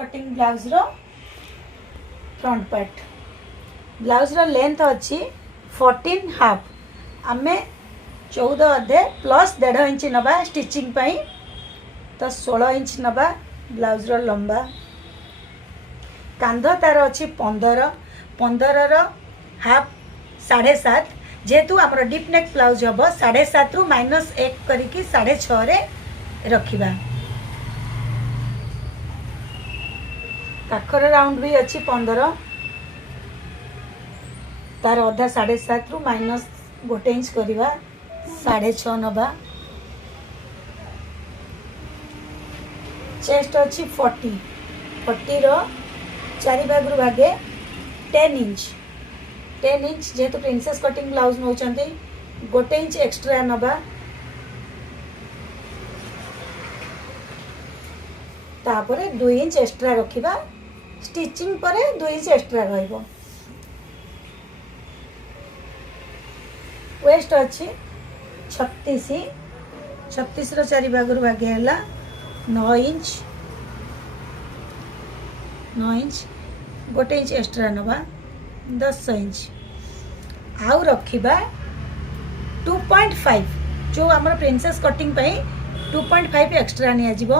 cutting blouse रो front part blouse रो length अच्छी 14 half आमे 14 अधे प्लस 1.5 इंच नबा स्टिचिंग पाई तो 16 इंच नबा ब्लाउज रो लंबा कांध तार अच्छी 15 रो हाफ 7.5 जेहेतु आमर डीप नेक ब्लाउज हम 7.5 रु -1 करके 6.5 रे रखिबा काखर राउंड भी अच्छी 15 तार अधा 7.5 रु -1 इंच करवा 6.5 नबा चेस्ट अच्छी 40 रो 4 भाग रु भागे 10 इंच जेहेतु प्रिंसेस कटिंग ब्लाउज नौ 1 इंच एक्स्ट्रा नबा तापरे 2 इंच एक्स्ट्रा रखिबा स्टिचिंग परे 2 इंच एक्स्ट्रा रहइबो वेस्ट अच्छी 36 रो 4 भाग रु भागे हला 9 इंच 1 इंच एक्स्ट्रा नबा 10 इंच आउ रखिबा 2.5 जो हमर प्रिंसेस कटिंग पई 2.5 एक्स्ट्रा निया जिवो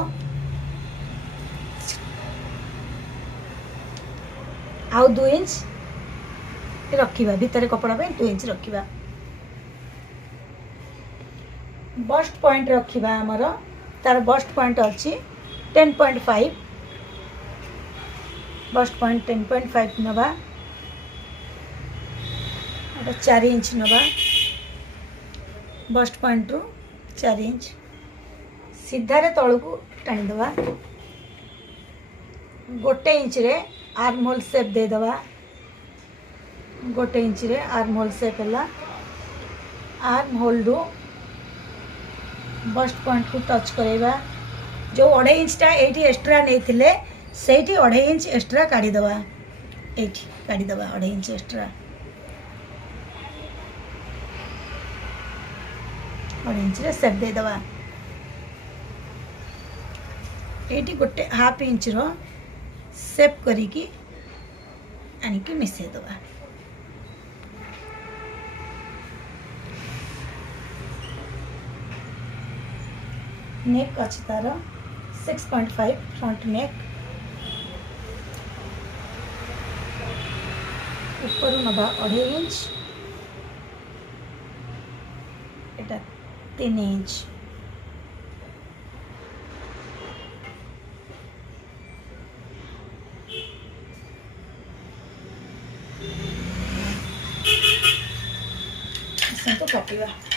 आउ 2 इंच रखिबा भीतर कपड़ा पे 2 इंच रखिबा बस्ट पॉइंट रखिबा हमर तार बस्ट पॉइंट अच्छी 10.5 बस्ट पॉइंट 10.5 नबा 4 इंच नबा बस्ट पॉइंट रु 4 इंच सीधारे तल को टाणी दबा 1 इंच रे आर्म होल शेप दे दबा 1 इंच रे आर्म होल शेप है आर्म होल रु बस्ट पॉइंट को टच करेगा जो 2.5 इंच एटी एक्स्ट्रा नहीं थिले सेठी 2.5 इंच एक्स्ट्रा काढ़ी दबा एठी काढ़ी दबा 2.5 इंच एक्स्ट्रा 2.5 इंच रे शेप दे दबा एटी गोटे हाफ इंच रो शेप करिकी आनिकी मिसे दबा नेक अच्छी तार 6.5 फ्रंट नेक ऊपर नबा 2.5 इंच एटा 3 इंच तो काटिबा